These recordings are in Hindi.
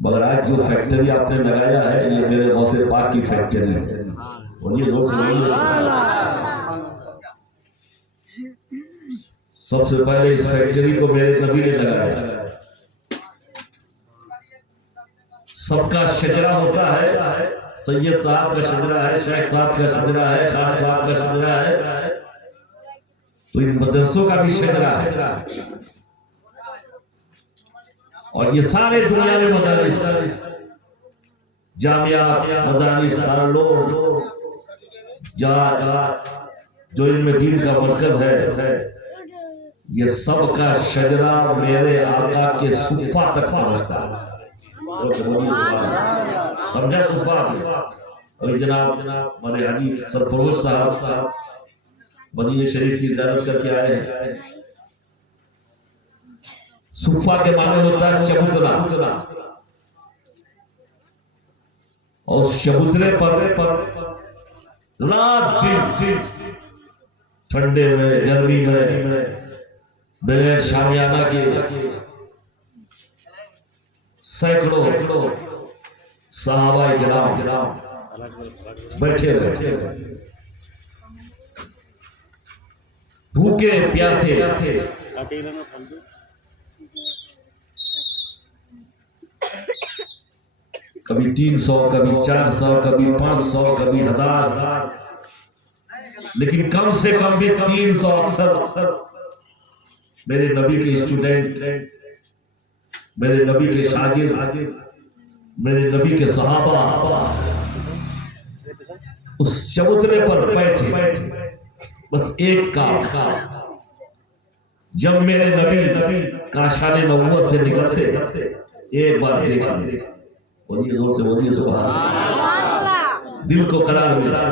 मगर आज जो फैक्ट्री आपने लगाया है ये मेरे गौसे पाक की फैक्ट्री है। और ये लोग सबसे पहले इस फैक्ट्री को मेरे नबी ने लगाया। सबका शजरा होता है, सैयद साहब का शजरा है, शेख साहब का शजरा है, खान साहब का शजरा है, तो इन मदरसों का भी शजरा है। और ये सारे दुनिया में मदारिस, जामिया, मदारिस, दारुल जो इनमें दीन का मरकज है, ये सब का शजरा मेरे आका के सुफा तक पहुंचता है। समझा सुफा? और जनाब हमारे हाजी सरफरोश साहब मदीने शरीफ की ज़ियारत करके आए हैं। सुफा के माने होता है चबूतरा, और चबूतरे पर रात दिन ठंडे में, गर्मी में, बगैर शामियाना के सैकड़ों सहाबा किराम बैठे रहते, भूखे प्यासे, कभी 300, कभी 400, कभी 500, कभी 1000, लेकिन कम से कम भी 300 अक्सर मेरे नबी के स्टूडेंट, मेरे नबी के शागिर्द, मेरे नबी के सहाबा उस चबूतरे पर बैठे, बस एक काम, जब मेरे नबी काशाने नबूवत से निकलते एक बार देखा, बोलिए जोर से, बोलिए सुभान अल्लाह, दिल को करार मिला।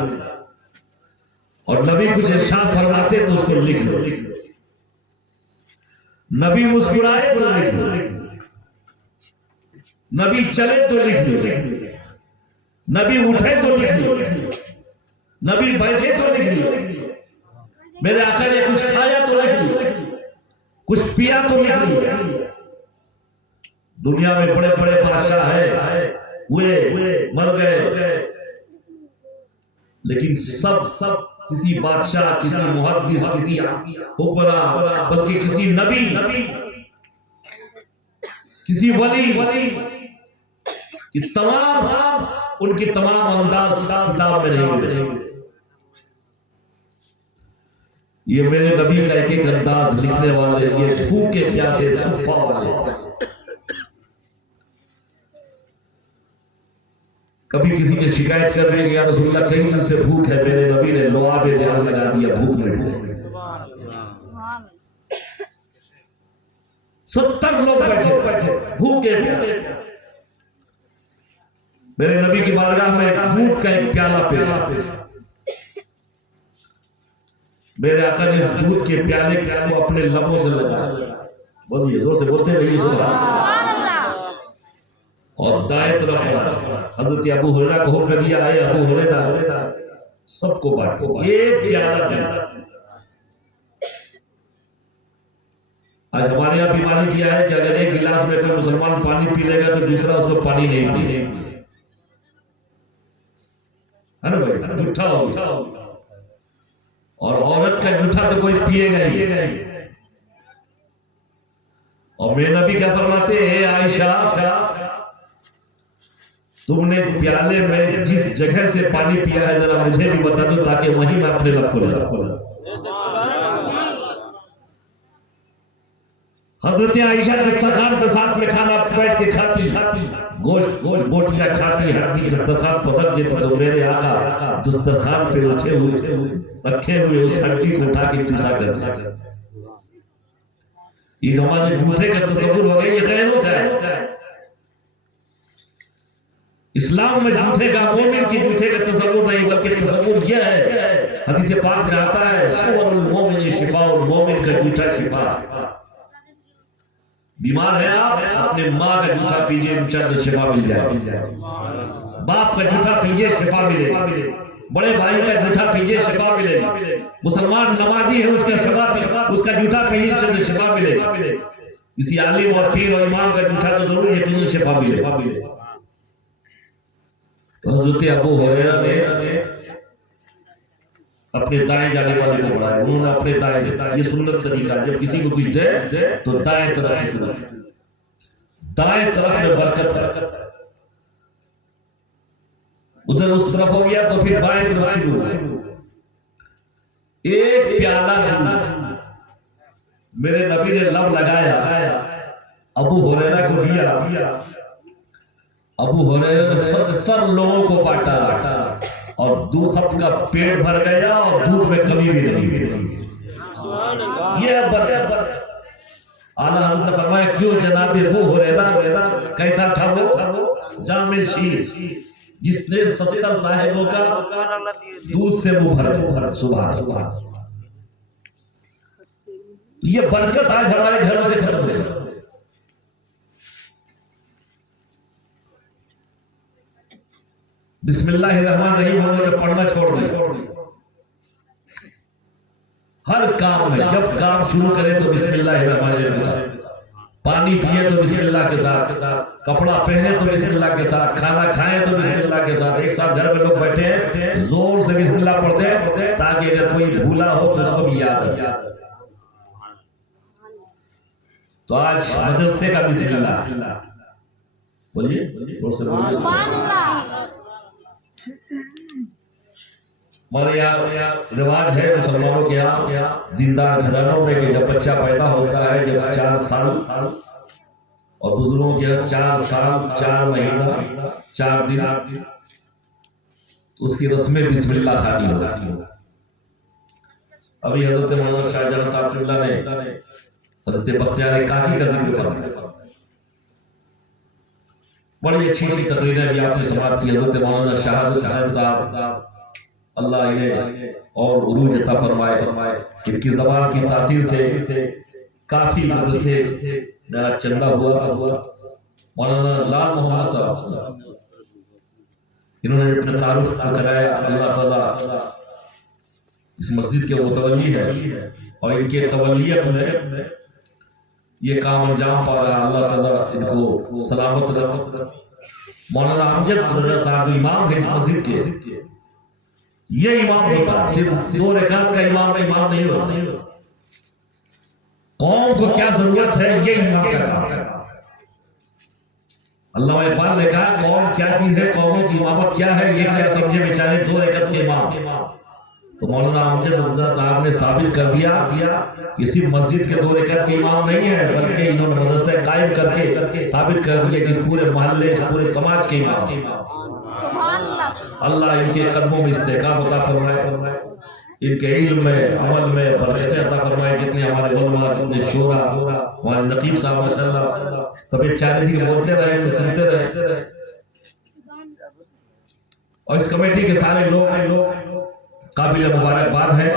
और नबी कुछ इरशाद फरमाते तो उसको लिख लो, नबी मुस्कुराए तो लिख लो, नबी चले तो लिख लो, नबी उठे तो लिख लो, नबी बैठे तो लिख लो, मेरे आका ने कुछ खाया तो लिख लो, कुछ पिया तो लिख लो। दुनिया में बड़े बड़े बादशाह है, हुए मर गए, लेकिन सब किसी बादशाह, किसी मुहद्दिस, किसी हुक्मरान, बल्कि किसी नबी, किसी वली कि तमाम उनकी तमाम अंदाज किताब में नहीं मिले। ये मेरे नबी का एक एक अंदाज लिखने वाले, ये भूखे प्यासे सुफा वाले थे। कभी किसी ने शिकायत कर दी, या रसूलुल्लाह कई दिन से भूख है, मेरे नबी ने लुआब ध्यान लगा दिया, भूख मिट गई। 70 लोग बैठे भूखे प्यासे, मेरे नबी की बारगाह में दूध का एक प्याला पेश, मेरे आका ने दूध के प्याले को अपने लबों से लगाया, बोलिए जोर से, बोलते रहिए सुभान। और दाएं तरफ हजरत अबू हुरैरा को हुक्म दिया, है अबू हुरैरा सबको बांटो एक प्याला। आज हमारे यहाँ बीमारी क्या है कि अगर एक गिलास में कोई मुसलमान पानी पी लेगा तो दूसरा उसको पानी नहीं पी, है ना भाई, जूठा होगा। और औरत का जूठा तो कोई पिएगा ही। और मेरे नबी क्या फरमाते हैं, आयशा तुमने प्याले में जिस जगह से पानी पिया है जरा मुझे भी बता दो, ताकि वहीं मैं अपने लब को लगा। हजरत आयशा दस्तरखान के साथ में खाना बैठ के खाती, गोश्त बोटियां खाती, हड्डी दस्तरखान पर रख देती, तो मेरे आका दस्तरखान पे रखे हुए उस हड्डी को उठा के चूसा करते। ये जो हमारे जूठे का तस्वुर हो गया, ये गैर होता है। इस्लाम में जूठे का, मोमिन की जूठे का तस्वुर नहीं, बल्कि तस्वुर यह है, हदीस पाक में आता है, सुवरुल मोमिन शिफाउल, मोमिन का जूठा शिफा। बीमार है आप, अपने माँ का जूठा पीजिए, इंशाअल्लाह शिफा मिल जाए। बाप का जूठा पीजिए, शिफा मिलेगी। बड़े भाई का जूठा पीजिए, शिफा मिलेगी। मुसलमान नमाजी है, उसका जूठा पीजिए, इंशाअल्लाह शिफा मिलेगी। किसी आलिम और पीर और इमाम का जूठा तो जरूर यकीनन शिफा मिले। तो हजरत अबू हुरैरा ने अपने दाएं जाने वाले को बढ़ाया, उन्होंने अपने दाएं, ये सुंदर तरीका, जब किसी को कुछ दे तो दाएं तरफ से शुरू, दाएं तरफ में बरकत है, उधर उस तरफ हो गया तो फिर बाएं तरफ शुरू। एक प्याला मेरे नबी ने लब लगाया, अबू हुरैरा को दिया, अबू हुरैरा ने 70 लोगों को बांटा और दूध सबका पेट भर गया और दूध में कमी भी नहीं। ये बरकत। आला हज़रत ने फरमाया क्यों जनाब अबू हुरैरा कैसा था वो जामिल शीर जिसने 70 साहिबों का दूध से मुंह भर। सुभान अल्लाह। ये बरकत आज हमारे घरों से खत्म हो गई। बिस्मिल्लाहिर्रहमानिर्रहीम उन्होंने पढ़ना छोड़ दिया। हर काम में जब काम शुरू करें तो बिस्मिल्लाहिर्रहमानिर्रहीम के साथ, पानी पिए तो बिस्मिल्लाह के साथ, कपड़ा पहने तो बिस्मिल्लाह के साथ, खाना खाएं तो बिस्मिल्लाह के साथ। एक साथ घर में लोग बैठे हैं, जोर से बिस्मिल्लाह पढ़ते ताकि अगर कोई भूला हो तो उसको भी याद है। तो आज मदरसे का बिस्मिल्लाह बोलिए, हमारे यहाँ रिवाज है मुसलमानों के यहाँ दीनदार घरानों में कि जब बच्चा पैदा होता है, जब 4 साल, और बुजुर्गों के यहाँ 4 साल 4 महीना 4 दिन, तो उसकी रस्में बिस्मिल्लाह खानी होती है। अभी हजरत मौलाना शाहजहां साहब ने हजरत बख्तियार काकी का जिक्र करा, बड़ी अच्छी अच्छी तकरीरें भी आपने समाप्त की। हजरत मौलाना शाहजहां साहब अल्लाह इन्हें और उरूज अता फरमाए, इनकी ज़बान की तासीर से काफी मदरसे मेरा चंदा हुआ। मौलाना लाल मोहम्मद साहब इन्होंने अपने तारुफ कराया। अल्लाह ताला इस मस्जिद के मुतवल्ली है और इनके तवल्लियत में ये काम अंजाम पा रहा। अल्लाह ताला इनको सलामत रखे। मौलाना अमजद साहब इमाम है इस मस्जिद के, ये इमाम होता है, सिर्फ 2 रकात का इमाम नहीं होता। कौम को क्या जरूरत है ये इमाम का काम है। अल्लाह इकबाल ने कहा कौम क्या चीज है, कौमों की इमामत क्या है, ये क्या समझे बेचारे 2 रकात के इमाम। तो मौलाना अमजद साहब ने साबित कर दिया कि सिर्फ मस्जिद के 2 रकात के इमाम नहीं है, बल्कि इन्होंने मदरसा कायम करके साबित कर दिया कि पूरे मोहल्ले पूरे समाज के इमाम। अल्लाह इनके कदमों में इस्तेकाम अता फरमाए, इनके इल्म में अमल में बरकत अता फरमाए। जितने हमारे उलमा, जितने शोरा, हमारे नकीब साहब माशाअल्लाह तबीयत चाहे थी बोलते रहे, सुनते रहे। और इस कमेटी के सारे लोग काबिल मुबारकबाद है।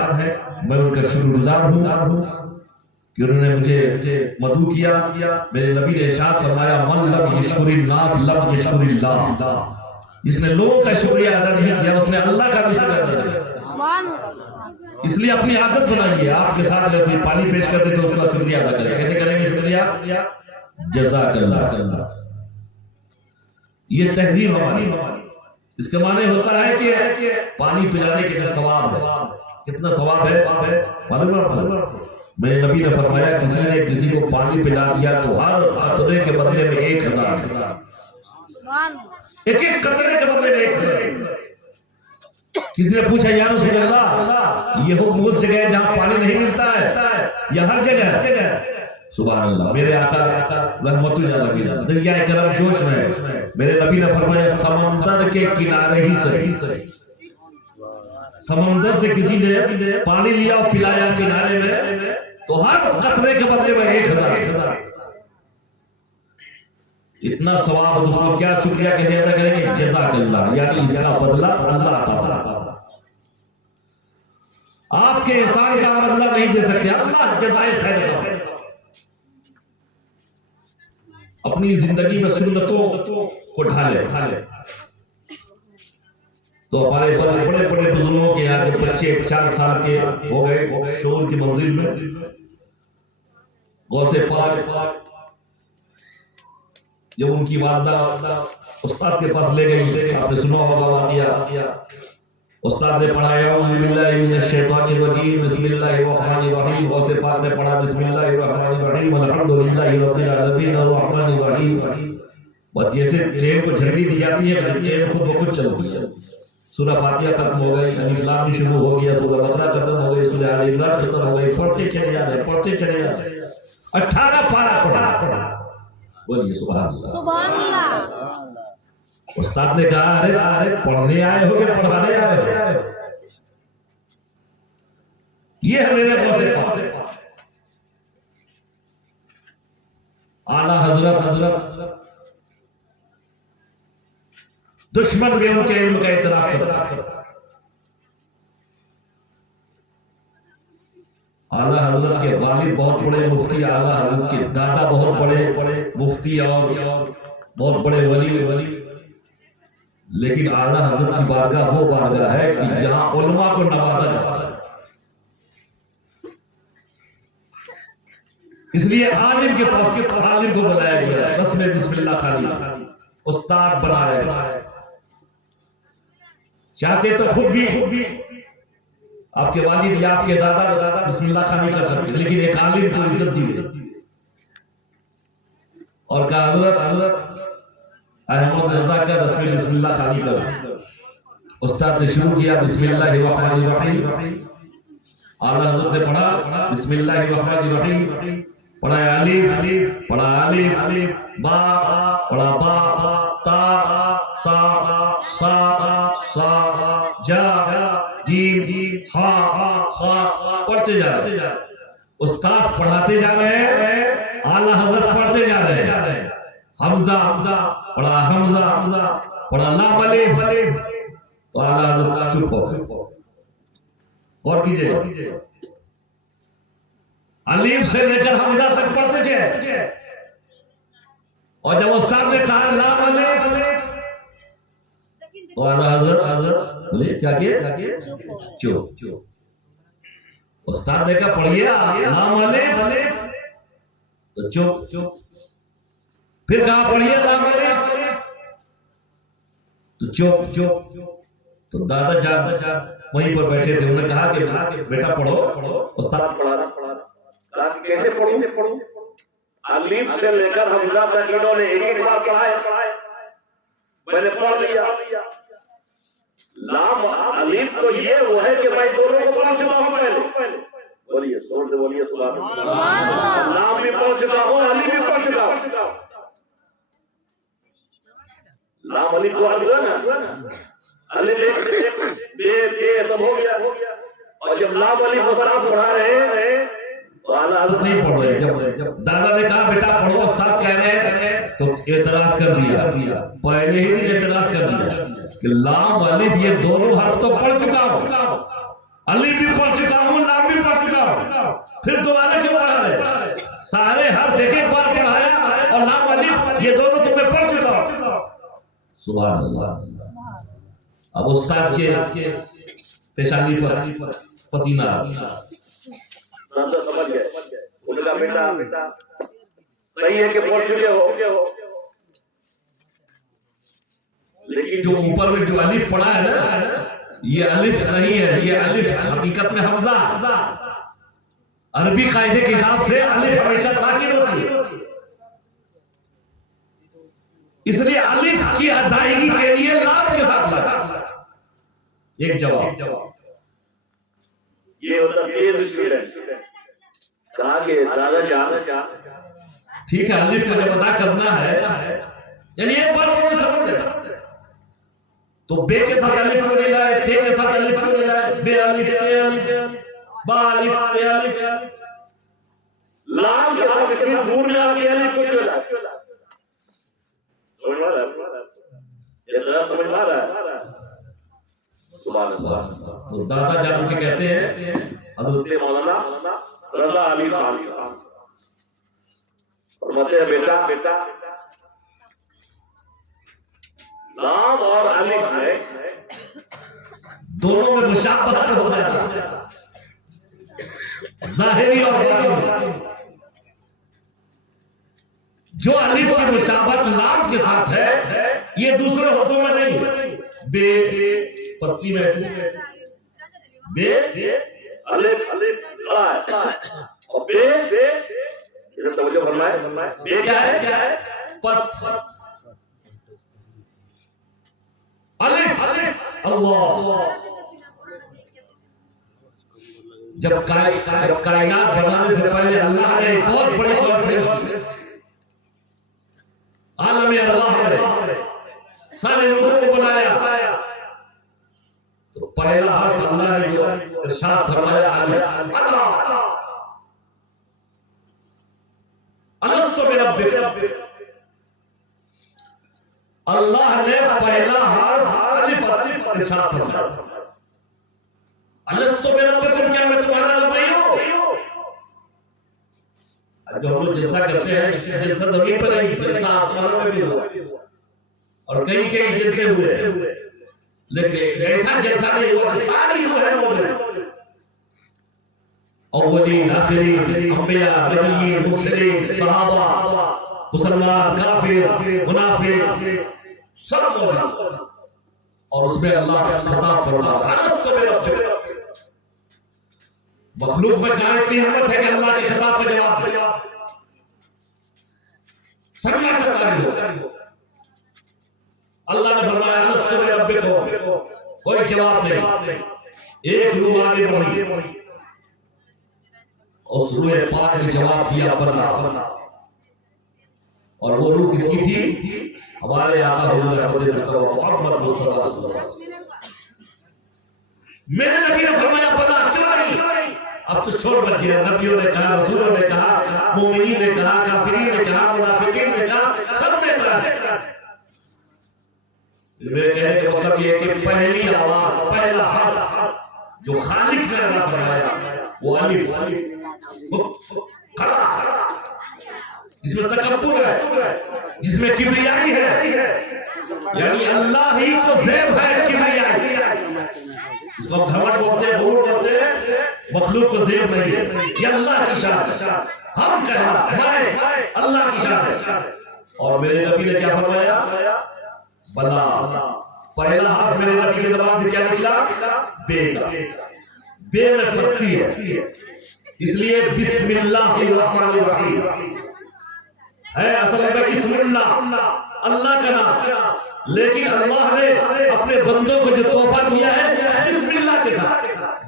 मैं उनका शुक्रगुजार हूँ कि उन्होंने मुझे मदू किया। मेरे नबी ने इरशाद फरमाया मन लब यशकुरिल्लाह लब यशकुरिल्लाह, जिसने लोगों का शुक्रिया अदा नहीं किया उसने अल्लाह का भी शुक्र अदा नहीं। इसलिए अपनी आदत बनाइए, आपके साथ में कोई पानी पेश कर दे तो उसका शुक्रिया अदा करें। कैसे करेंगे शुक्रिया? जज़ाकल्लाह। ये तहजीब हमारी। इसके माने होता है कि पानी पिलाने के सवाब है। कितना सवाब है मालूम है? मेरे नबी ने फरमाया किसी ने किसी को पानी पिला दिया तो हर कतरे के बदले में 1000, एक कतरे के बदले में 1000। किसी ने पूछा या रसूल अल्लाह, ये हुक्म उस जगह जहां पानी नहीं मिलता है या हर जगह? सुभान अल्लाह। मेरे आका रहमतुल आलमीन दरिया करम जोश में मेरे नबी ने फरमाया समंदर के किनारे ही सही, समंदर से किसी ने पानी लिया और पिलाया किनारे में तो हर कतरे के बदले में 1000। इतना सवाब, उसको क्या शुक्रिया कैसे अदा करेंगे? जज़ाकल्लाह, यानी इसका बदला अल्लाह अता फरमाता। आपके एहसान का बदला नहीं दे सकते, अल्लाह जज़ाए खैर देता। अपनी जिंदगी में सुन्नतों को ढाले। तो हमारे बड़े बड़े बुजुर्गों के यहाँ के बच्चे 4 साल के हो गए शोर की मंजिल में, गौसे पाक जब उनकी वालदा उस्ताद के पास ले गई, आपने सुना होगा वाकया, उस्ताद ने पढ़ाया बिस्मिल्लाहि मिनश शैतानिर रजीम बिस्मिल्लाहिर रहमानिर रहीम, गौसे पाक ने पढ़ा बिस्मिल्लाहिर रहमानिर रहीम अल्हम्दुलिल्लाहि रब्बिल आलमीन अर्रहमानिर रहीम। और जैसे ट्रेन को झंडी दी जाती है, ट्रेन खुद ब खुद चलती है। सूरह फातिहा खत्म हो गई, अलिफ लाम भी शुरू हो गया, सूरह बकरा खत्म हो गई, सूरह आल इमरान खत्म हो गई, पढ़ते चले जा रहे, पढ़ते चले जा रहे। 18 पारा पढ़ा। बोलिए सुभान अल्लाह, सुभान अल्लाह। उस्ताद ने कहा अरे अरे पढ़ने आए हो कि पढ़ाने आए हो? ये है मेरे गौसे पाक आला हजरत। दुश्मन भी उनके इल्म का इतराफ करता। आला हजरत के वालिद बहुत बड़े मुफ्ती, आला हजरत के दादा बहुत बड़े मुफ्ती और बहुत बड़े वली। लेकिन आला हजरत की बारगाह वो बारगाह है कि जहां उलमा को नवाजा जाता है। इसलिए आलिम के पास आलिम को बुलाया गया, रस्म बिस्मिल्लाह खानी उस्ताद बनाया गया। चाहते तो खुद भी आपके वालिद या आपके दादा बिस्मिल्लाह खानी कर सकते, लेकिन एक आलिम को इज्जत दी गई और कहा हजरत अहमद रजा का रस्म बिस्मिल्लाह खानी कर। उस्ताद ने शुरू किया बिस्मिल्लाहिर रहमानिर रहीम। आला हजरत ने पढ़ा बिस्मिल्लाहिर रहमानिर रहीम, पढ़ा अलिफ, पढ़ा अलिफ, बा, पढ़ा बा, ता, सा, सा, जा, जीम, हा, पढ़ते जा रहे। उस्ताद पढ़ाते जा रहे हैं, आला हजरत पढ़ते जा रहे हैं। हमजा पढ़ा, हमजा पढ़ा, लाम अलिफ, तो आला हजरत चुप हो। और कीजिए, अलीफ से लेकर हमजा तक पढ़ते थे, और जब उस्ताद ने कहा लाम अलिफ, तो आला हजरत बोले क्या किए? चुप। उस्ताद ने कहा पढ़िए लाम अलिफ, तो चुप। फिर कहा पढ़िए लाम अलिफ, तो चुप। तो दादा जान वहीं पर बैठे थे, उन्होंने कहा कि बेटा पढ़ो। उस्ताद पढ़ा कैसे पढ़ूं? अलीफ से लेकर हमजा तक इन्होंने एक बार पढ़ाया, मैंने पढ़ लिया। लाम अलीफ तो ये वो है कि मैं दोनों को पढ़ चुका हूं पहले। बोलिए जोर से बोलिए सुभान अल्लाह। लाम भी पढ़ चुका हूं, अलीफ भी पढ़ चुका हूं। लाम अलीफ को हल हुआ ना, अलीफ ये सब हो गया। और जब लाम अलीफ को आप पढ़ा रहे हैं तो आला हजरत नहीं पढ़ रहे। जब दादा ने कहा बेटा पढ़ो, उस्ताद कह रहे हैं, तो एतराज कर दिया। पहले ही दिन एतराज कर दिया कि लाम अलिफ ये दोनों हर्फ तो पढ़ चुका हूं, अलिफ भी पढ़ चुका हूं, लाम भी पढ़ चुका हूं, फिर दोबारा क्यों पढ़ा रहे? सारे हर्फ एक बार पढ़ाया, और लाम अलिफ ये दोनों तो मैं पढ़ चुका हूं। सुभान अल्लाह। अब उस्ताद के पेशानी पर पसीना समझ गए। उनका बेटा सही है कि पढ़ चुके हो, लेकिन जो ऊपर में जो अलिफ पढ़ा है ना, ये अलिफ नहीं है, ये अलिफ हकीकत में हमजा। अरबी कायदे के हिसाब से अलिफ हमेशा साकिन होती है, इसलिए अलिफ की अदायगी के लिए लाम के साथ लगा। एक जवाब ये होता है, कहा कि दादा जान ठीक है, अलिफ को जब अदा करना है, यानी एक बार को समझ ले, तो बे के साथ अलिफ को लेना है, ते के साथ अलिफ को लेना है, बे अलिफ, ते अलिफ, बा अलिफ, ते अलिफ, लाम के साथ इतनी दूर में आके अलिफ को लेना है। समझ आ रहा है? सुभान अल्लाह। तो दादा जान के कहते हैं हज़रत मौलाना रजा अली खान फरमाते हैं बेटा लाम और अलिफ में दोनों में मुशाबहत हो जाता है, ज़ाहिरी और बातिनी। जो अलिफ की मुशाबहत लाम ये दूसरे हुक्म में नहीं। बे पस्ती में बे अलिफ और बे इधर तवज्जो फरमाए। बे क्या है? पस्त। अलिफ अल्लाह। जब कायनात बनाने से पहले अल्लाह ने बहुत बड़ी कॉन्फ्रेंस की आलम अरवाह में, सारे लोगों को बुलाया। तो पहला हर्फ अल्लाह ने जो इरशाद फरमाया अल्लाह अलस्तु बिरब्बिक। अल्लाह ने पहला हर्फ अलिफ इरशाद फरमाया अलस्तु बिरब्बिकुम, क्या मैं तुम्हारा रब नहीं हूं? जो हम लोग जैसा करते हैं, जैसा जमीन पर नहीं, जैसा आसमानों में भी हुआ और कई जैसे हुए, लेकिन ऐसा जैसा नहीं हुआ। सारी जो है वो अव्वलीन आखिरीन, अंबिया, नबीयीन, मुरसलीन, सहाबा, मुसलमान, काफिर, मुनाफिक सब मौजूद। और उसमें अल्लाह का खिताब फरमाया मखलूक में जाने की हिम्मत है कि अल्लाह के खिताब का जवाब दे। सरिया का कार्य हो। अल्लाह ने फरमाया अलस्तु बिरब्बिकुम, कोई जवाब नहीं। एक रूह आगे बढ़ी, उस रूह पाक ने जवाब दिया बल्ला। और वो रूह किसकी थी? हमारे आका हुजूर अहमद मुस्तफा मुस्तफा सल्लल्लाहु अलैहि वसल्लम। मेरे नबी ने फरमाया बल्ला क्यों नहीं? अब तो शोर मच गया। नबियों ने कहा, रसूलों ने कहा, मोमिनीन ने कहा, काफिरीन ने कहा, मुनाफिकीन ने कहा, सब ने कहा। मेरे कहने का मतलब ये है कि पहली आवाज, पहला हर्फ जो खालिक ने अदा फरमाया वो अलिफ, जिसमें तकब्बुर है, जिसमें किबरियाई है, यानी अल्लाह ही तो ज़ैब है किबरियाई। इसको हम घमंड बोलते हैं, गुरूर बोलते हैं, मखलूक को ज़ैब नहीं है। ये अल्लाह की शान है। हम कहना हमारे अल्लाह की शान है। और मेरे नबी ने क्या फरमाया? बला। पहला हर्फ मेरे नबी की ज़बान से क्या निकला? बे का। बे में पस्ती है, इसलिए बिस्मिल्लाहिर्रहमानिर्रहीम है। असल में बिस्मिल्लाह अल्लाह का नाम, लेकिन अल्लाह ने अपने बंदों को जो तोहफा दिया है बिस्मिल्लाह के साथ,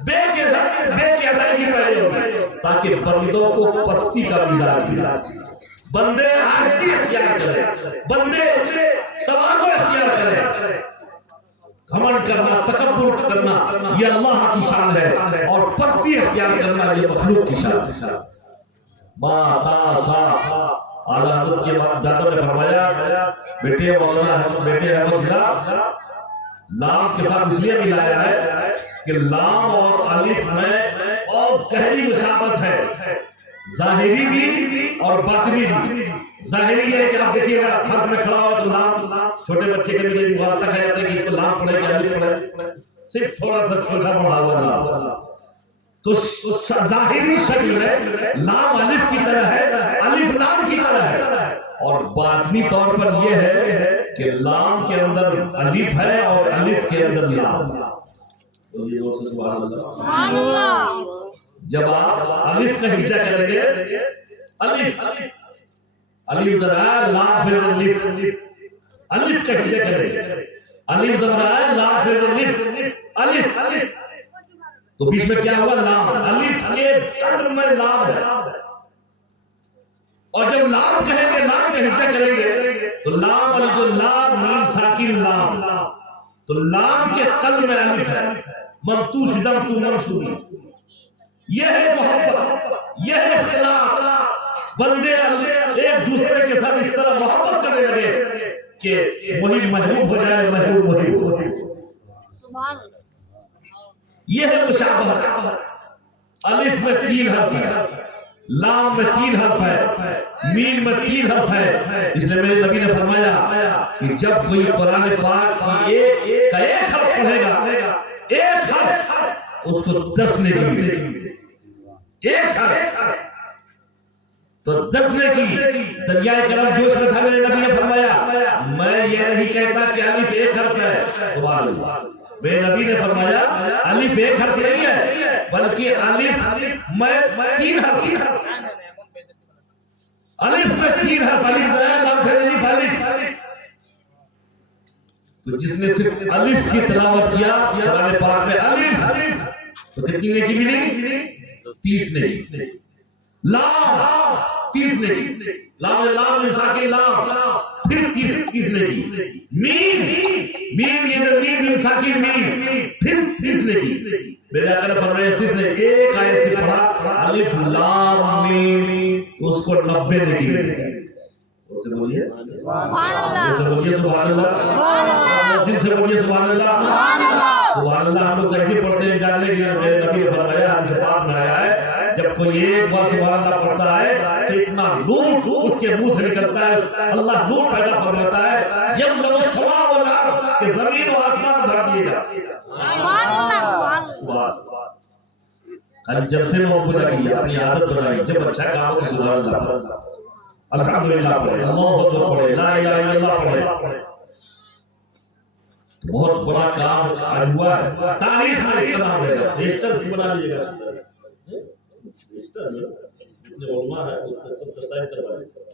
बे की अदायगी पहले होगी, ताकि बंदों को पस्ती का मिजाज मिले, बंदे आजिज़ी इख्तियार करें, बंदे तवाज़ु इख्तियार करें। घमंड करना, तकब्बुर करना ये अल्लाह की शान है, और पस्ती इख्तियार करना ये मखलूक की शान है। आला हज़रत के दादों ने फरमाया, बेटे मौलाना बेटे अहमद जिला लाम के साथ इसलिए मिलाया है कि लाम और अलिफ में और गहरी मुशाबहत है, ज़ाहिरी भी और बातिनी भी। ज़ाहिरी है कि आप देखिएगा हर्फ में खड़ा हो तो लाम, छोटे बच्चे के लिए वास्ता कहा जाता है कि इसको लाम पढ़े कि अलिफ पढ़े, सिर्फ थोड़ा सा सोचा पढ़ा हुआ लाम। तो ज़ाहिरी शक्ल में लाम अलिफ की तरह है, अलिफ लाम की तरह है, और बातनी तौर पर यह है कि लाम के अंदर अलिफ है और अलिफ के अंदर लाम। तो ये और सुभान अल्लाह। जब आप अलिफ का हिज्जा करेंगे, अलिफ अलिफ जरा लाम फिर अलिफ, अलिफ का हिज्जा करेंगे, अलिफ जरा लाम फिर अलिफ, अलिफ अलिफ, तो बीच में क्या हुआ? लाम। अलिफ के तल में लाम है, और जब लाम कहेंगे, लाम का हिज्जा करेंगे तो लाम वाली जो लाम मीम साकिन लाम, तो लाम के तल में अलिफ है, ममतूश दम तू मंसूबी। यह है मोहब्बत, यह है इख्तिलाफ। बंदे एक दूसरे के साथ इस तरह मोहब्बत करने लगे कि वही महबूब हो जाए, महबूब वही हो। यह है मुशाबहत। अलिफ में 3 हर्फ है, लाम में 3 हर्फ है, मीम में 3 हर्फ है। इसलिए मेरे नबी ने फरमाया कि जब कोई कुरान पाक की एक हर्फ पढ़ेगा, एक हर्फ उसको 10 नेकी मिलेगी। एक हर्फ तो दफने की दरियाए करम जोश में था। मेरे नबी ने फरमाया मैं ये नहीं कहता कि अलिफ एक हर्फ है, सुभान अल्लाह, मेरे नबी ने फरमाया अलिफ एक हर्फ नहीं है, बल्कि अलिफ में 3 हर्फ, अलिफ में 3 हर्फ, अलिफ लाम फिर अलिफ अलिफ। तो जिसने सिर्फ अलिफ की तिलावत किया कुरान पाक में अलिफ, तो कितनी नेकी मिलेगी? 30 नेकी। लाम 30 नेकी, लाम लाम साकिन लाम, फिर 30 नेकी। मीम मीम ये मीम साकिन मीम, फिर 30 नेकी। मेरे आका ने फरमाया जिसने एक आयत से पढ़ा अलिफ लाम मीम, तो उसको 90 नेकी मिलेगी। उससे बोलिए सुभान अल्लाह, उससे बोलिए सुभान अल्लाह, सुभान अल्लाह, दिल से बोलिए सुभान अल्लाह, सुभान अल्लाह, सुभान अल्लाह। हम लोग कैसे पढ़ते हैं जानने के लिए मेरे नबी ने फरमाया, हमसे बात में आया है, जब कोई एक बार सुभान अल्लाह पढ़ता है तो इतना नूर उसके मुंह से निकलता है, अल्लाह नूर पैदा फरमाता है, जब लगो सवा वाला कि जमीन और आसमान भर दिए जाते हैं। सुभान अल्लाह, सुभान अल्लाह। कल जलसे में पूजा की अपनी आदत बनाई, जब अच्छा काम हो तो सुभान अल्लाह, अल्हम्दुलिल्लाह पढ़े, अल्लाहू अकबर पढ़े, ला इलाहा इल्लल्लाह पढ़े। बहुत बड़ा काम आज हुआ है, तारीख में इसका नाम रहेगा, रजिस्टर से बना लीजिएगा, रजिस्टर जितने उलमा है उसको सब साइन करवा लीजिएगा,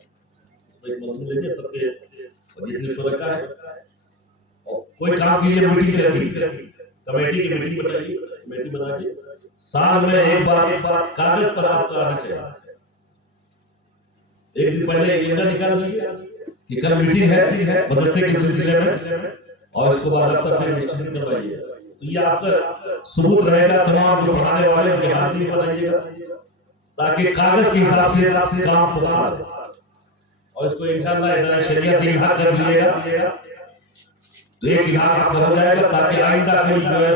उसमें एक मजमून लेंगे सबके जितने शुरका है, और कोई काम कीजिए मीटिंग करेंगे, कमेटी की मीटिंग बनाइए, कमेटी बना के साल में एक बार कागज पर आपका आना चाहिए। एक दिन पहले एजेंडा निकाल लीजिए कि कल मीटिंग है मदरसे के सिलसिले में, और इसको बाद अब तक रजिस्ट्रेशन करवाइए। तो ये आपका सबूत रहेगा, तमाम जो पढ़ाने वाले उनके हाजिरी बनाइएगा, ताकि कागज के हिसाब से काम पूरा हो। और इसको इंशाअल्लाह इदारा शरिया से इल्हाक कर दीजिएगा, तो एक इल्हाक आपका हो जाएगा, ताकि आइंदा कोई जो है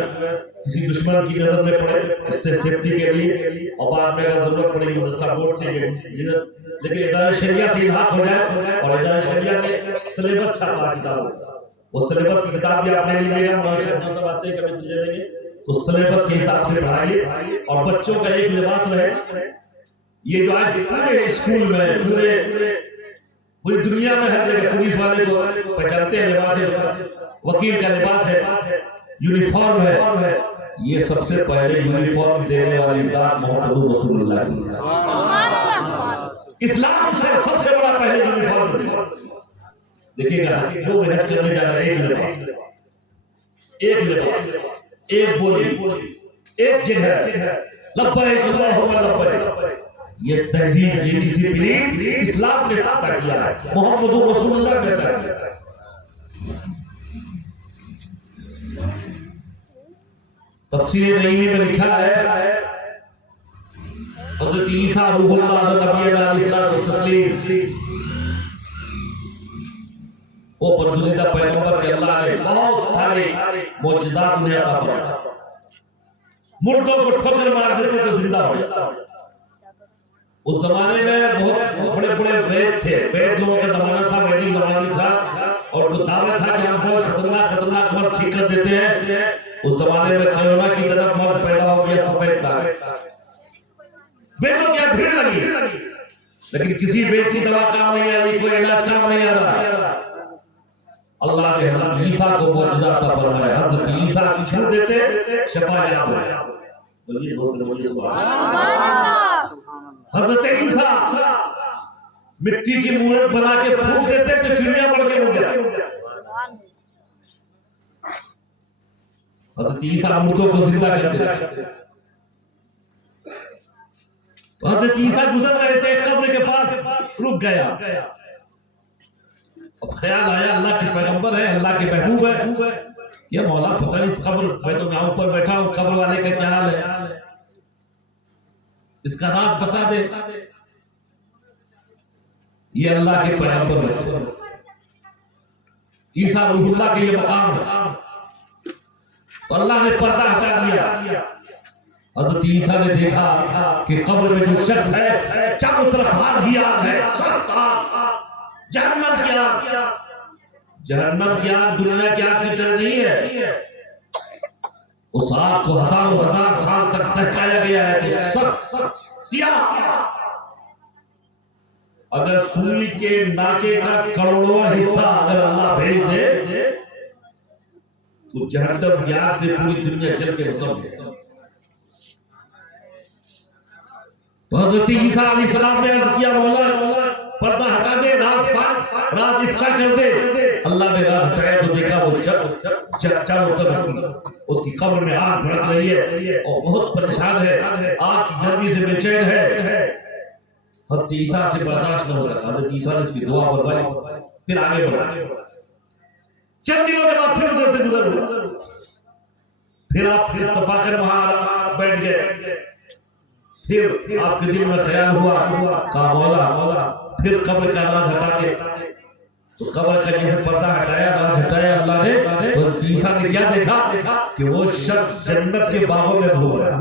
किसी दुश्मन की नजर में पड़े, इससे सेफ्टी के लिए, और बाद में अगर जरूरत पड़ेगी मदरसा बोर्ड से, लेकिन इदारा शरिया से इल्हाक हो जाए। और इदारा शरिया ने सिलेबस छापा किताब, उस सिलेबस की किताब भी आपने लीजिएगा, सब आते हैं कभी दे देंगे, उस सिलेबस के हिसाब से पढ़ाइए। और बच्चों का एक लिबास रहे, ये जो आज पूरे स्कूल में पूरी दुनिया में हर जगह पुलिस वाले को पहचानते हैं, लिबास है, वकील का लिबास है, यूनिफॉर्म है, ये सबसे पहले यूनिफॉर्म देने वाली जात मोहम्मद रसूलुल्लाह इस्लाम से सबसे बड़ा पहले यूनिफॉर्म। देखिएगा जो मेहनत करने जा रहे हैं, एक लिबास, एक बोली, एक जगह, लब्बैक अल्लाहुम्मा लब्बैक, ये तहजीब, ये डिसिप्लिन इस्लाम ने अता किया है, मोहम्मद रसूलुल्लाह ने अता किया है। तफसीर नईमी में लिखा है हज़रत ईसा रूहुल्लाह नबीना अलैहिस्सलातु तस्लीम, वो बरगुज़िदा पैगंबर के अल्लाह ने बहुत सारे मौजूदात उन्हें अता फरमाया। मुर्दों को ठोकर मार देते तो जिंदा हो जाते। उस जमाने में बहुत बड़े बड़े वैद थे, वैद लोगों का जमाना था, वैदिक जमाना था, और वो दावा था कि हम बहुत खतरनाक मर्द ठीक कर देते हैं। उस जमाने में कोरोना की तरफ मर्द पैदा हो गया, सफेद दाग, वेदों की भीड़ लगी, लेकिन किसी वेद की दवा काम नहीं आ रही, कोई इलाज काम नहीं आ रहा। अल्लाह ने हज़रत ईसा को मौजूदा अता फरमाया, हज़रत ईसा की छू देते शफा याद हो जाए। बोलिए बोलिए सुभान अल्लाह। हज़रत ईसा मिट्टी की मूर्त बना के फूंक देते तो चिड़िया बढ़ के उड़ जाए। हज़रत ईसा मुर्दों को जिंदा करते। हज़रत ईसा गुजर रहे थे, कब्र के पास रुक गया। अब ख्याल आया अल्लाह के पैगंबर है, अल्लाह के महबूब है, ये मौला पता नहीं इस कब्र, मैं तो यहाँ ऊपर बैठा हूँ, कब्र वाले का क्या हाल है, इसका राज बता दे। ये अल्लाह के पैगंबर है, ईसा रूहुल्लाह के ये मकाम है। तो अल्लाह ने पर्दा हटा दिया। हज़रत ईसा ने देखा कि कब्र में जो शख्स है चारों तरफ आग ही आग है, सख्त आग, जहन्नम की आग। जहन्नम की आग दुनिया की आग की तरह नहीं है, उस आग को हजारों हजार साल तक दहकाया गया है, तो सख्त सियाह। अगर सुई के नाके का करोड़ों हिस्सा अगर अल्लाह भेज दे तो जहन्नम की आग से पूरी दुनिया जल के भस्म हो जाए। तो हजरत ईसा अलैहिस्सलाम ने अर्ज किया, मौला पर्दा हटा दे, राज इफ्शा कर दे। अल्लाह ने राज हटाया तो देखा वो शख्स चारों तरफ उसकी कब्र में आग भड़क रही है और बहुत परेशान है, आग की गर्मी से बेचैन है। हजरत ईसा से बर्दाश्त न हो सका, हजरत ईसा ने उसकी दुआ फरमाई, फिर आगे बढ़ा। चंद दिनों के बाद फिर उधर से गुजर हुआ, फिर आप फिर तफाकर वहां बैठ गए। फिर आपके दिल में ख्याल हुआ, कहा मौला फिर कब्र का राज हटा दे। तो कब्र का जैसे पर्दा हटाया, राज हटाया अल्लाह ने, तो ईसा ने क्या देखा कि वो शख्स जन्नत के बागों में घूम रहा है।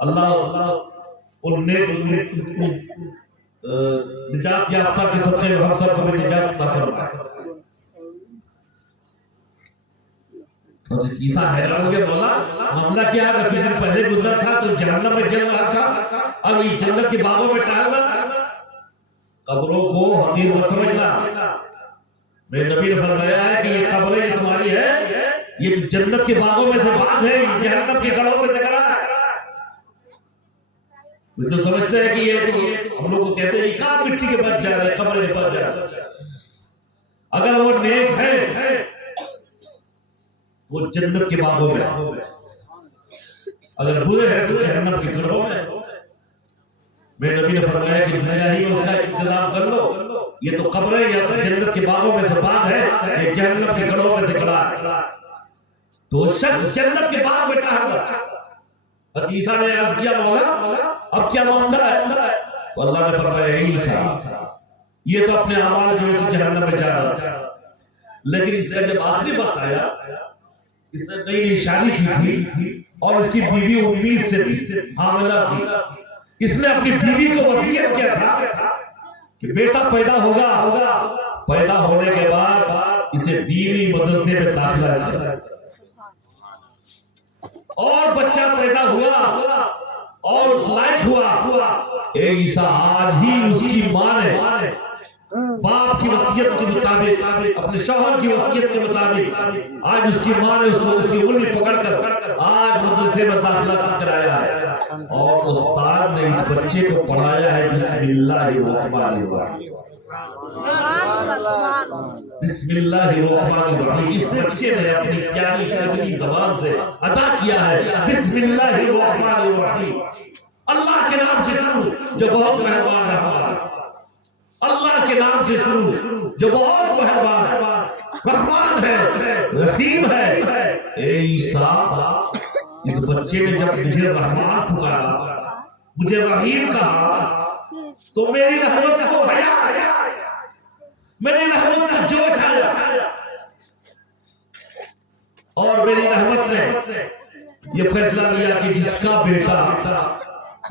अल्लाह उन्हें निजात याफ्ता के सबसे हम सब को निजात अता फरमाए। ईसा हैरान हो गया, मौला मामला क्या है? कुछ दिन पहले गुजरा था तो जहन्नम में जल रहा था, अब इस जन्नत के बागों में टहल रहा। कब्रों को हकीर मत समझना। मेरे नबी ने फरमाया है कि ये कब्रें जो तुम्हारी है, ये तो जन्नत के बागों में से बाग है, जहन्नम के गढ़ों में से गढ़ा है। तो समझते हैं कि ये तो हम लोग को कहते हैं कहां मिट्टी के पास जा रहे हैं, कब्र के पास जा रहे हैं। अगर वो नेक है वो जन्नत के बागों में, अगर बुरे हैं तो जहन्नम के गढ़ों में। मेरे नबी ने फरमाया कि दुनिया ही में उसका इंतजाम कर लो, ये तो कब्र है या तो जन्नत के बागों में से बाग है, ये जहन्नम के गढ़ों में से गढ़ा है। तो शख्स जन्नत के बाग में टहल रहा। ईसा ने अर्ज किया, मौला अब क्या मामला है? तो अल्लाह ने फरमाया, ईसा ये तो अपने अमाल की वजह से जहन्नम में जा रहा था, लेकिन इसका जब आखिरी वक्त आया, इसने नई नई शादी की थी और उसकी बीवी उम्मीद से थी, हामिला थी। इसने अपनी बीवी को वसीयत किया था कि बेटा पैदा होगा, पैदा होने के बाद इसे दीनी मदरसे में दाखिला दिया। और बच्चा पैदा हुआ और उस लायक हुआ। ईसा आज ही उसकी मां ने बाप की वसीयत के मुताबिक, अपने शौहर की वसीयत के मुताबिक आज उसकी मां ने उसको उसकी उंगली पकड़कर आज मदरसे में दाखिला कराया है और उस्ताद ने इस बच्चे को पढ़ाया है बिस्मिल्लाहिर्रहमानिर्रहीम। बिस्मिल्लाहिर्रहमानिर्रहीम इस बच्चे ने अपनी प्यारी प्यारी ज़बान से अदा किया है बिस्मिल्लाहिर्रहमानिर्रहीम। अल्लाह के नाम से शुरू जो बहुत मेहरबान रहमान, अल्लाह के नाम से शुरू जो बहुत मेहरबान रहमान है, रहीम है। ए ईसा इस बच्चे ने जब मुझे रहमान पुकारा, मुझे रहीम कहा, तो मेरी रहमत को हया आया, मेरी रहमत का जोश आया और मेरी रहमत ने ये फैसला लिया कि जिसका बेटा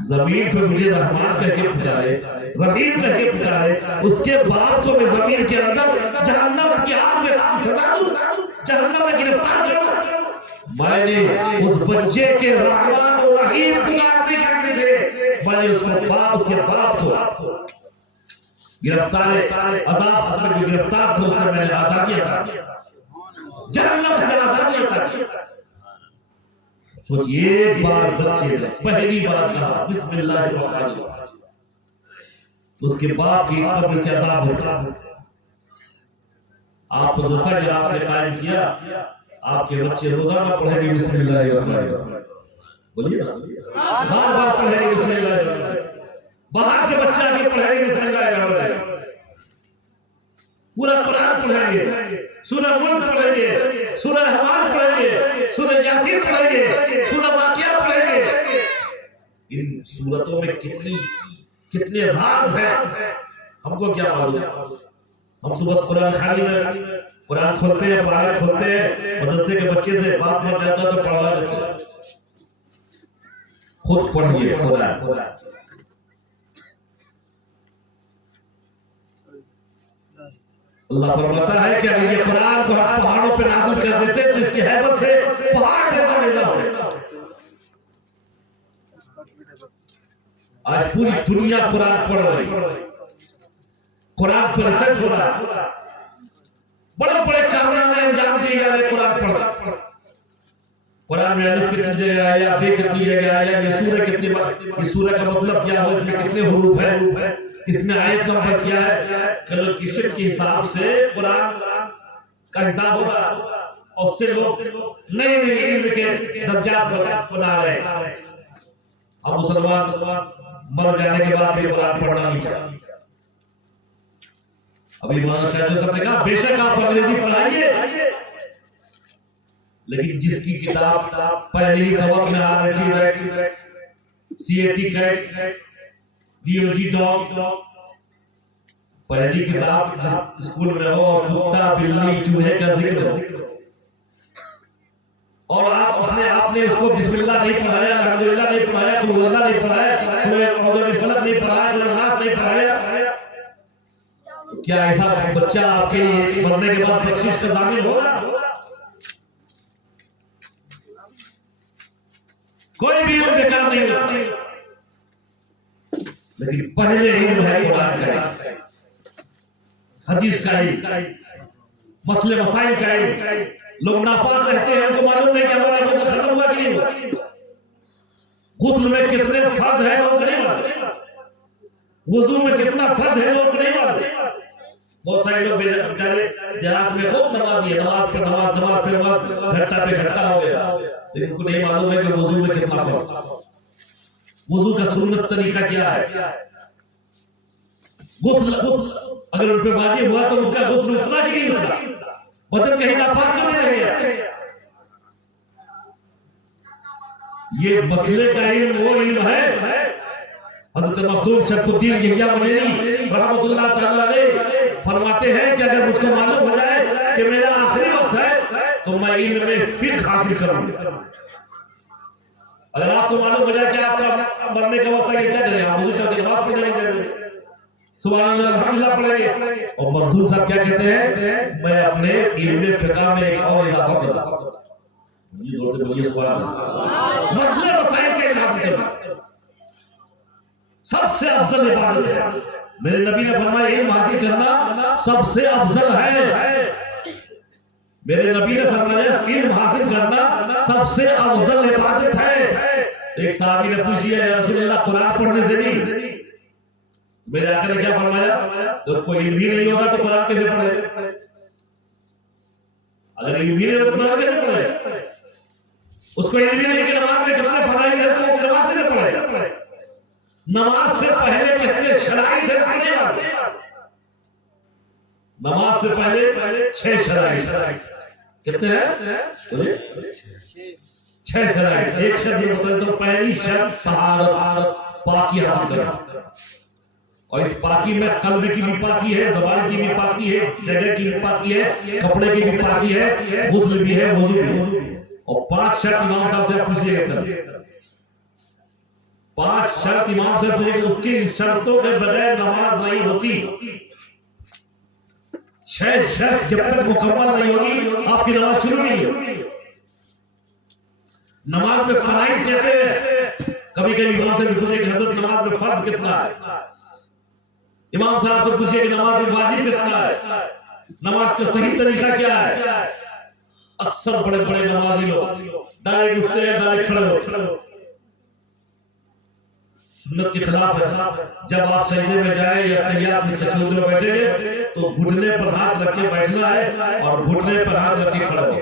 जमीन पे मुझे रहमान करके पुकारे, रहीम करके पुकारे, उसके बाप को मैं जमीन के अंदर जहन्नम की आग में सजा दूं, जहन्नम में गिरफ्तार करूं। मैंने उस बच्चे के रहमान और रहीम पुकारने करने से मैंने उसके बाप को गिरफ्तार अजाब से जो गिरफ्तार थे उससे मैंने आजादी अता की, जहन्नम से आजादी अता की। सोचिए एक बार बच्चे ने पहली बार कहा बिस्मिल्लाहिर्रहमानिर्रहीम, तो उसके बाप की कब्र से अजाब होता। आप मदरसा जो आपने कायम किया, आपके बच्चे रोजाना पढ़ेंगे बिस्मिल्लाहिर्रहमानिर्रहीम, बोलिए ना, बार बार पढ़ेंगे बिस्मिल्लाहिर्रहमानिर्रहीम, बाहर से बच्चा आके पढ़ेंगे बिस्मिल्लाहिर्रहमानिर्रहीम, पूरा कुरान पढ़ेंगे, सूरह मुल्क पढ़ेंगे, सूरह हवाल पढ़ेंगे, सूरह यासीन पढ़ेंगे, सूरह वाक़िया पढ़ेंगे। इन सूरतों में कितने राज हैं, हमको क्या मालूम? हम तो बस कुरान खाली में कुरान खोलते हैं, पारा खोलते हैं, मदरसे के बच्चे से बात नहीं करता तो पढ़वा देते हैं। खुद पढ़िए कुरान। अल्लाह फरमाता है कि अगर ये कुरान को हम पहाड़ों पे नाज़िल कर देते तो इसकी हैबत से पहाड़ बेजा हो। आज पूरी दुनिया कुरान पढ़ रही, कुरान पर रिसर्च हो रहा है, बड़े बड़े कारनामे अंजाम दिए जा रहे कुरान पढ़। कुरान में अलिफ कितनी जगह आया, बे कितनी जगह आया, ये सूरह कितनी बार, इस सूरह का मतलब क्या है, इसमें कितने हुरूफ है, इसमें आयत नंबर क्या है, कैलकुलेशन के हिसाब से कुरान का हिसाब होगा। और उससे लोग नए नए इल्म के दर्जात बना रहे हैं। अब मुसलमान मर जाने के बाद भी कुरान पढ़ना नहीं चाहिए। अभी मौलाना शायद साहब ने कहा बेशक आप अंग्रेजी पढ़ाइए, लेकिन जिसकी किताब पहले ही सबक में आ रही है, CAT कैट DOG डॉग, पहली किताब स्कूल में हो और कुत्ता बिल्ली चूहे का जिक्र हो, और आपने उसको बिस्मिल्लाह नहीं पढ़ाया, अल्हम्दुलिल्लाह नहीं पढ़ाया, कुल अल्लाह नहीं पढ़ाया, कोई फलक नहीं पढ़ाया, कोई नास नहीं पढ़ाया, क्या ऐसा बच्चा आपके मरने के बाद बख्शिश का दामिन होगा? कोई भी इल्म बेकार नहीं होता, लेकिन पहले इल्म है कुरान का, हदीस का इल्म, मसले मसाइल का इल्म। लोग नापाक रहते हैं, उनको मालूम नहीं कि हमारा गुस्ल खत्म हुआ कि नहीं हुआ, गुस्ल में कितने फर्ज है लोग नहीं मानते, वुजू में कितना फर्ज है लोग नहीं मानते। बहुत सारे लोग बेचारे जहाज में खूब नमाज है, नमाज पे नमाज, नमाज पे नमाज, घंटा पे घंटा हो गया, लेकिन उनको नहीं मालूम है कि वुजू में कितना फर्ज, वुजू का सुन्नत तरीका क्या है, गुस्ल अगर उन पे वाजिब हुआ तो उनका गुस्ल उतना ही नहीं होता, बदन कहीं नापाक तो नहीं रहेगा। ये मसले का इल्म वो इल्म है, हज़रत मखदूम शरफुद्दीन यहिया बरेली रहमतुल्लाह तआला अलैह फरमाते हैं कि अगर मुझको मालूम हो जाए कि मेरा आखिरी वक्त है तो मैं इल्म में फिक्र हासिल करूंगा। अगर आपको मालूम हो जाए कि आपका मरने का वक्त है, क्या करें आप? वुज़ू करके नमाज पढ़ने जाएंगे, सुभान अल्लाह अल्हम्दुलिल्लाह पढ़ेंगे। और मखदूम साहब क्या कहते हैं, मैं अपने इल्म फिक़ह में एक और इजाफा करूंगा। ये जोर से बोलिए सुभान अल्लाह। मसले मसाइल के इलाज सबसे अफजल इबादत है। मेरे नबी ने फरमाया इल्म हासिल करना सबसे अफजल है। मेरे नबी ने फरमाया इल्म हासिल करना सबसे अफजल इबादत है। एक साहबी ने पूछ लिया, या रसूलल्लाह कुरान पढ़ने से भी? मेरे आका ने क्या फरमाया, उसको इल्म ही नहीं होगा तो कुरान कैसे पढ़े? अगर इल्म ही नहीं होगा तो कुरान कैसे पढ़े? उसको इल्म ही नहीं कि नमाज में कितने फराइज़ है तो वो नमाज कैसे पढ़े? नमाज से पहले कितने शराइत है? नमाज से पहले 6 शराइत। कितने हैं? 6 शराइत। एक शर्त ये बता दो, पहली शर्त तहारत, पाकी हासिल करना। और इस पाकी में कल्ब की भी पाकी है, ज़बान की भी पाकी है, जगह की भी पाकी है, कपड़े की भी पाकी है, गुस्ल भी है, वुज़ू भी है। और 5 शर्त इमाम साहब से पूछ लिया कल, 5 शर्त इमाम से पूछे कि उसकी शर्तों के बगैर नमाज नहीं होती। 6 शर्त जब तक मुकम्मल नहीं होगी आपकी नमाज शुरू नहीं होगी। नमाज में फराइज़ कहते हैं। कभी कभी इमाम से पूछे कि हजरत नमाज में फर्ज कितना है, इमाम साहब से पूछे कि नमाज में वाजिब कितना है, नमाज का सही तरीका क्या है। अक्सर बड़े बड़े नमाजी लोग डायरेक्ट उठते हैं, डायरेक्ट खड़े हो, सुन्नत के खिलाफ है। जब आप सजदे में जाए या तहियात में तशहुद में बैठे तो घुटने पर हाथ रख के बैठना है और घुटने पर हाथ रख के खड़े हो।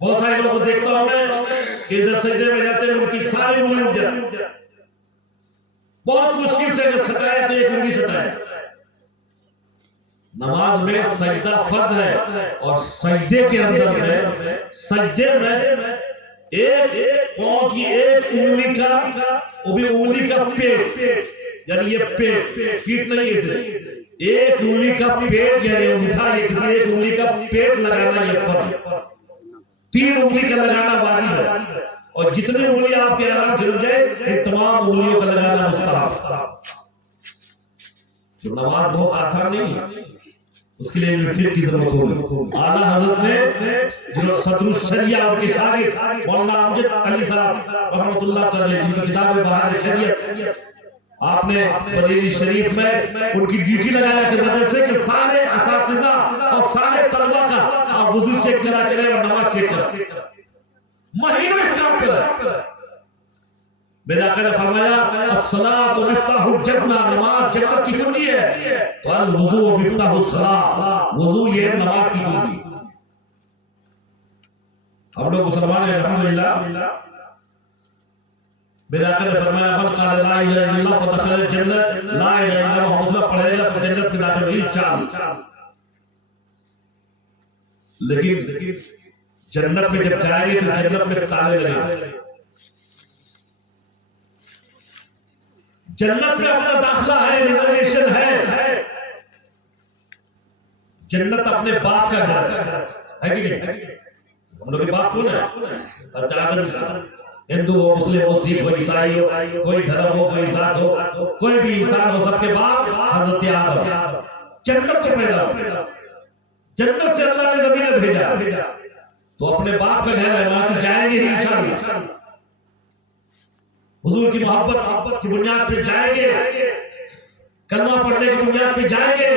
बहुत सारे लोगों को देखता हूं मैं कि जब सजदे में जाते हैं उनकी सारी उंगली उठ जाती है, बहुत मुश्किल से अगर सटाए तो एक उंगली सटाए। नमाज में सजदा फर्ज है और सजदे के अंदर में, सजदे में एक पांव की एक उंगली का, वो भी उंगली का पेट, यानी ये पेट, फीट नहीं है, एक उंगली का पेट यानी अंगूठा, ये किसी एक उंगली का पेट लगाना ये फर्ज। 3 उंगली का लगाना वाजिब है और जितनी उंगली आपके आराम से उठ जाए इन तमाम उंगलियों का लगाना मुस्तहब। तो नमाज बहुत आसान नहीं है, उसके लिए फिर की जरूरत होगी। आला हजरत ने जो सदरुस शरिया उनके शागिर्द मौलाना अमजद अली साहब रहमतुल्लाह तआला जिनकी किताब है बहार शरीयत, आपने बरेली शरीफ में उनकी ड्यूटी लगाया कि मदरसे के सारे असातिज़ा और सारे तलबा का वुजू चेक करा करें और नमाज चेक करें। महीनों इस काम पे रहे। मेरे आका ने फरमाया अस्सलातु मिफ्ताहुल जन्नह, नमाज जन्नत की कुंजी है। तो अल वुजू मिफ्ताहुस सलाह, वुजू ये नमाज की कुंजी। हम लोग मुसलमान हैं अल्हम्दुलिल्लाह। मेरे आका ने फरमाया मन क़ाल ला इलाहा इल्लल्लाह फदखल जन्नत, ला इलाहा इल्लल्लाह मुहम्मद पढ़ेगा तो जन्नत में दाखिल होगी। चाल लेकिन जन्नत में जब जाएंगे तो जन्नत में ताले लगेंगे। जन्नत में अपना दाखिला है, रिजर्वेशन है। जन्नत अपने बाप का घर है कि नहीं? हम लोग के बाप कौन है? हिंदू हो, मुस्लिम हो, सिख हो, ईसाई हो, कोई धर्म हो, कोई जात हो, कोई भी इंसान हो, सबके बाप हजरत आदम। जन्नत से पैदा हो, जन्नत से अल्लाह ने जमीन में भेजा, तो अपने बाप का घर है, वहां तो जाएंगे ही इंशाअल्लाह। हुजूर की मोहब्बत की बुनियाद पे जाएंगे, कलमा पढ़ने की बुनियाद पे जाएंगे,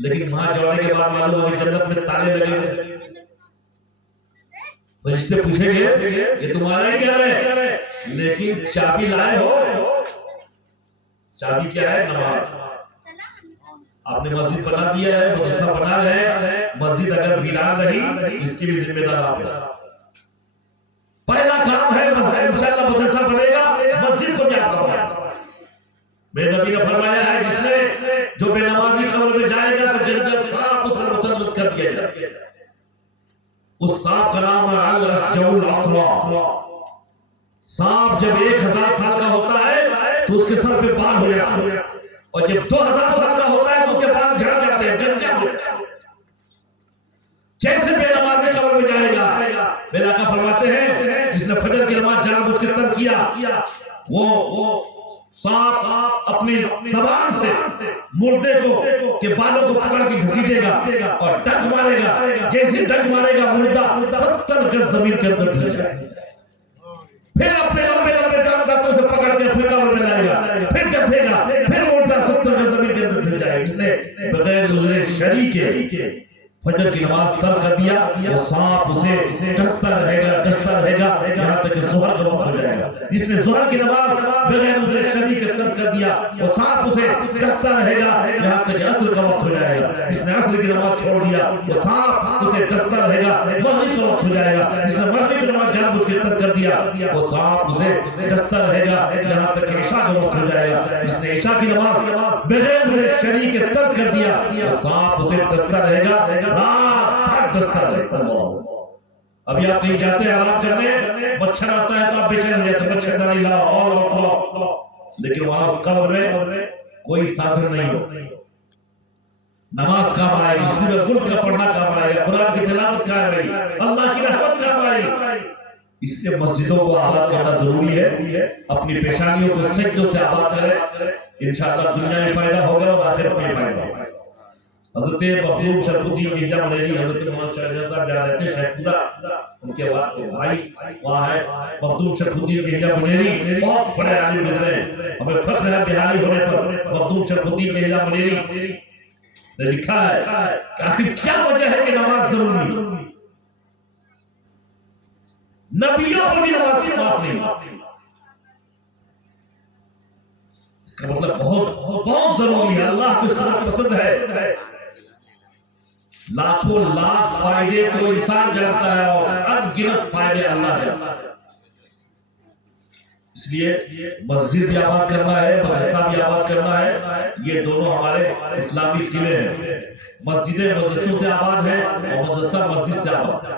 लेकिन वहां जाने के बाद मालूम होगा जन्नत में ताले लगेंगे। फरिश्ते पूछेंगे ये तुम्हारा ही घर है, लेकिन चाबी लाए हो? चाबी क्या है? नमाज। आपने मस्जिद बना दिया है, मदरसा बना रहे हैं, मस्जिद अगर वीरान रही इसकी भी जिम्मेदार आप है। पहला काम है इंशाअल्लाह मदरसा बनेगा, मस्जिद को क्या करवाएगा। मेरे नबी ने फरमाया है जिसने जो बेनमाजी कब्र में जाएगा तो जन्नत साफ उसका मुतल्लक कर दिया जाएगा। उस सांप का नाम है अल-रज्जुल अक़वा। सांप जब 1000 साल का होता है तो उसके सर पे बाल हो जाते हैं, और जब 2000 साल का होता है तो उसके बाल झड़ जाते हैं, गंजा हो जाते हैं। जैसे बेनमाजी कब्र में जाएगा, मेरे आका फरमाते हैं जिसने फजर की नमाज जानबूझ के तर्क किया, वो सांप अपनी ज़बान से मुर्दे को के बालों को पकड़ के घसीटेगा और डंक मारेगा। जैसे डंक मारेगा मुर्दा 70 गज जमीन के अंदर ढल जाएगा। फिर अपने लंबे लंबे दांतों से पकड़ के अपने कब्र में लाएगा, फिर डसेगा, फिर मुर्दा 70 गज जमीन के अंदर ढल जाएगा। इसने बगैर उज़्र शरी के फजर की नमाज तर्क कर दिया, वो सांप उसे डसता रहेगा यहाँ तक कि ज़ोहर का वक्त हो जाएगा। जिसने ज़ोहर की नमाज बगैर उज़्र शरी के तर्क कर दिया, वो सांप उसे डसता रहेगा यहाँ तक कि असर का वक्त हो जाएगा। जिसने असर की नमाज छोड़ दिया, वो सांप उसे डसता रहेगा, मग़रिब का वक्त हो जाएगा। जिसने मग़रिब की नमाज जानबूझ के तर्क कर दिया, वो सांप उसे डसता रहेगा यहाँ तक कि इशा का वक्त हो जाएगा। जिसने इशा की नमाज बगैर उज़्र शरी के तर्क कर दिया, वो सांप उसे डसता रहेगा, अभी आप कहीं जाते हैं आराम करने, मच्छर आता है तो आप बेचैन हो जाते हैं, मच्छरदानी लाओ और लेकिन वहां उस कब्र में कोई साधन नहीं हो। नमाज काम आएगी, सूरह मुल्क का पढ़ना काम आएगा, कुरान की तिलावत काम आएगी, अल्लाह की रहमत काम आएगी। इसलिए मस्जिदों को आबाद करना जरूरी है। अपनी पेशानियों को सजदों से आबाद करें, इंशाअल्लाह दुनिया में फायदा होगा और आखिरत में फायदा होगा। हज़रत मखदूम शरफुद्दी मिर्जा मुनेरी, हज़रत मोहम्मद शाह साहब जा रहे थे शेखपुरा, उनके भाई वहाँ है मखदूम शरफुद्दी मिर्जा मुनेरी, बहुत बड़े आलिम गुजरे। हमें फख्र है बिहारी होने पर। मखदूम शरफुद्दी मिर्जा मुनेरी ने लिखा है कि आखिर क्या वजह है कि नमाज जरूरी। नबियों पर भी नमाज की बात नहीं, इसका मतलब बहुत जरूरी है। अल्लाह को इसका पसंद है। लाखों लाख फायदे तो इंसान जानता है और अनगिनत फायदे अल्लाह जानता है। इसलिए मस्जिद भी आबाद करना है, मदरसा भी आबाद करना है। ये दोनों हमारे इस्लामी किले हैं। मस्जिदें मदरसों से आबाद है और मदरसा मस्जिद से आबाद है।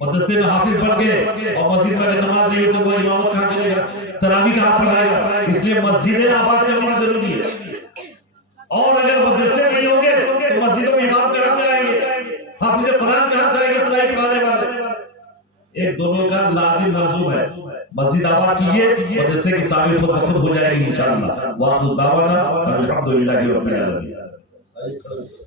मदरसे में हाफिज बढ़ गए और मस्जिद में नमाज नहीं हो तो वो इमामत कहाँ करेगा, तरावी कहाँ पढ़ाएगा। इसलिए मस्जिदें आबाद करनी जरूरी है। और अगर मदरसे नहीं होंगे तो मस्जिदों में इमाम कहाँ से आएंगे, हाफिज कुरान कहाँ से आएंगे तरावी पढ़ाने वाले। एक दोनों का लाजिम मंजूम है। मस्जिद आबाद कीजिए, मदरसे की तारीफ खुद हो जाएगी इंशाअल्लाह। वाक़िअ दावाना अल्हम्दुलिल्लाहि रब्बिल आलमीन। आई करो